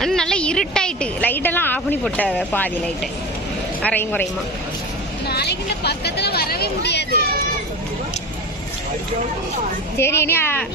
ஆனால் நல்லா இருட்டாயிட்டு. லைட்டெல்லாம் ஆஃப் பண்ணி போட்ட பாதி லைட்டு அரையும் குறையுமா? நாளைக்கு பக்கத்துல வரவே முடியாது. சரி இனி அ-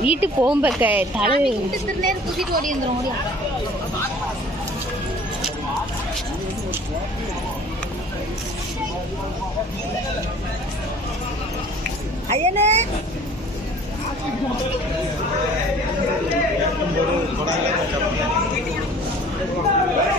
வீட்டுக்கு போகும்பக்க தலை கூட்டிட்டு ஓடி வந்துடும் ஓடி ஐயனே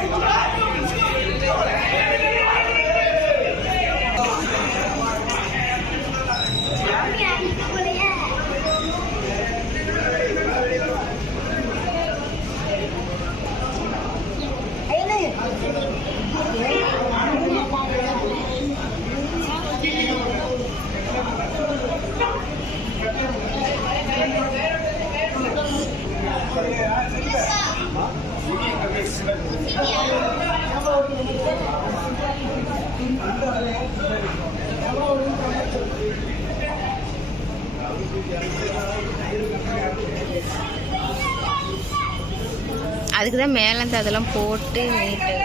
அதுக்கு தான் மேலேருந்து அதெல்லாம் போட்டு நீட்டு.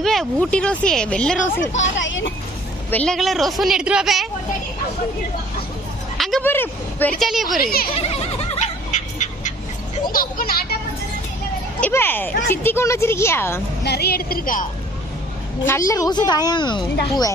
இவ ஊட்டி ரோஸே வெள்ளை ரோஸு வெள்ளை கலர் ரோஸ் ஒன்று எடுத்துட்டு வாப்பே. அங்க பாரு பெருச்சாலிய பாரு இப்ப சித்தி கொண்டு வச்சிருக்கியா? நிறைய எடுத்திருக்கா. நல்ல ரோஸு தாயாம் பூவை.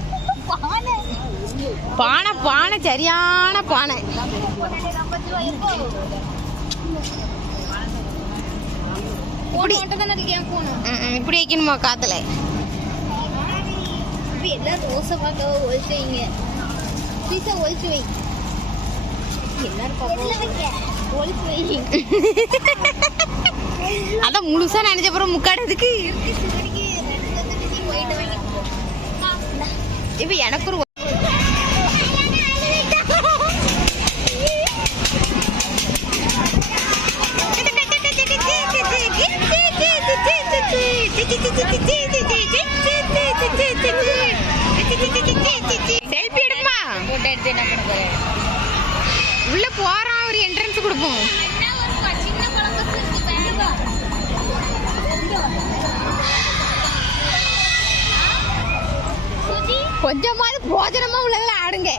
பானை. பானை சரியான பானை. இப்படி. வைக்கணுமா காத்துல? இப்ப எல்லாம் ரோஸை பார்க்க ஒழிச்சு வைங்க. பார்ப்போம் ஒழிச்சு வை. அதான் முழுசா நினைச்ச அப்புறம் முக்காடுறதுக்கு போயிட்டு வாங்க இப்ப எனக்கு ஒரு செல்ஃபி போறேன் உள்ள போறான் ஒரு என்ட்ரன்ஸ் கொடுப்போம். போஜனமா உள்ளதுல ஆடுங்க.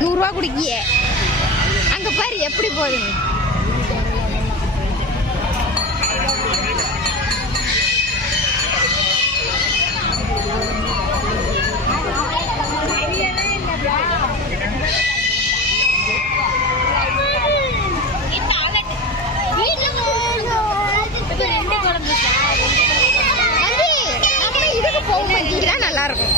நூறுரூவா குடிக்கிய. அங்க பாரு எப்படி போகுது. நல்லா இருக்கும்.